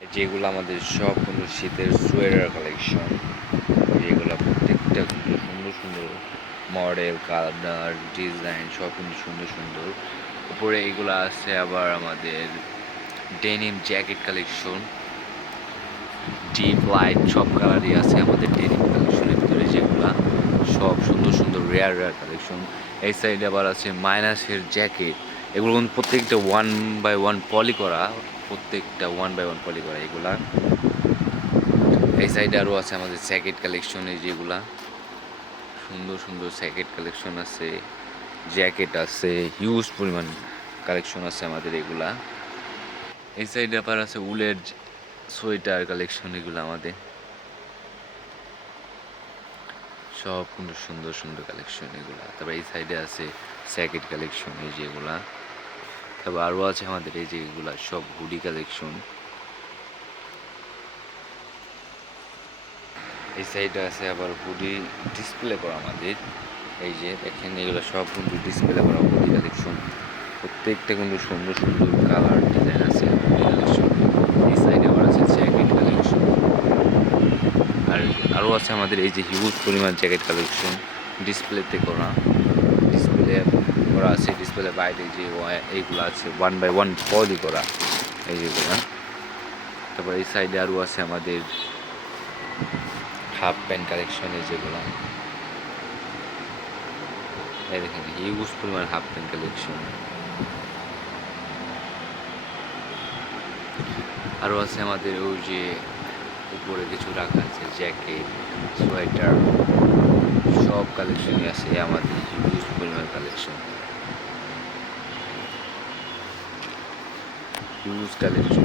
যেগুলো আমাদের সবগুলো শীতের সোয়েটার কালেকশন, যেগুলো প্রত্যেকটা কিন্তু সুন্দর সুন্দর মডেল, কালার, ডিজাইন সব কিন্তু সুন্দর সুন্দর। উপরে এগুলো আছে আবার আমাদের denim jacket collection, deep light সব কালারই আছে আমাদের ডেনিম কালেকশনের ভিতরে, যেগুলা সব সুন্দর সুন্দর রেয়ার রেয়ার কালেকশন। এই সাইডে আবার আছে মাইনাসের জ্যাকেট, এগুলো কিন্তু প্রত্যেকটা 1 বাই 1 পলি করা, প্রত্যেকটা 1 বাই 1 পলি করা এগুলা। এই সাইডে আরও আছে আমাদের জ্যাকেট কালেকশনে, যেগুলা সুন্দর সুন্দর জ্যাকেট কালেকশন আছে, জ্যাকেট আছে, হিউজ পরিমাণ কালেকশন আছে আমাদের এগুলা। এই সাইডে আবার আছে উলের সোয়েটার কালেকশন, এগুলো আমাদের সব কিন্তু সুন্দর সুন্দর কালেকশন এগুলা। তারপর এই সাইডে আছে জ্যাকেট কালেকশন, এই যেগুলা। তারপর আরও আছে আমাদের এই যে এগুলা সব হুডি কালেকশন। এই সাইডে আছে আবার হুডি ডিসপ্লে করা আমাদের, এই যে দেখেন এগুলো সব কিন্তু ডিসপ্লে করা হুডি কালেকশন, প্রত্যেকটা কিন্তু সুন্দর সুন্দর কালার ডিজাইন আছে হুডি কালেকশন। এই সাইডে আবার আছে জ্যাকেট কালেকশন, আর আরও আছে আমাদের এই যে হিউজ পরিমাণ জ্যাকেট কালেকশন ডিসপ্লেতে করা, ডিসপ্লে করা আছে, ডিসপ্লে বাইরে যে এইগুলো আছে 1 বাই 1 পলি করা এই যেগুলো। তারপর এই সাইডে আরও আছে আমাদের হাফ প্যান্ট কালেকশনে, যেগুলো এই দেখেন হিউজ পরিমাণ হাফ প্যান্ট কালেকশন। আরও আছে আমাদের ওই যে উপরে কিছু রাখা আছে জ্যাকেট, সোয়েটার সব কালেকশনই আছে আমাদের, হিউজ পরিমাণ কালেকশন, হিউজ কালেকশন।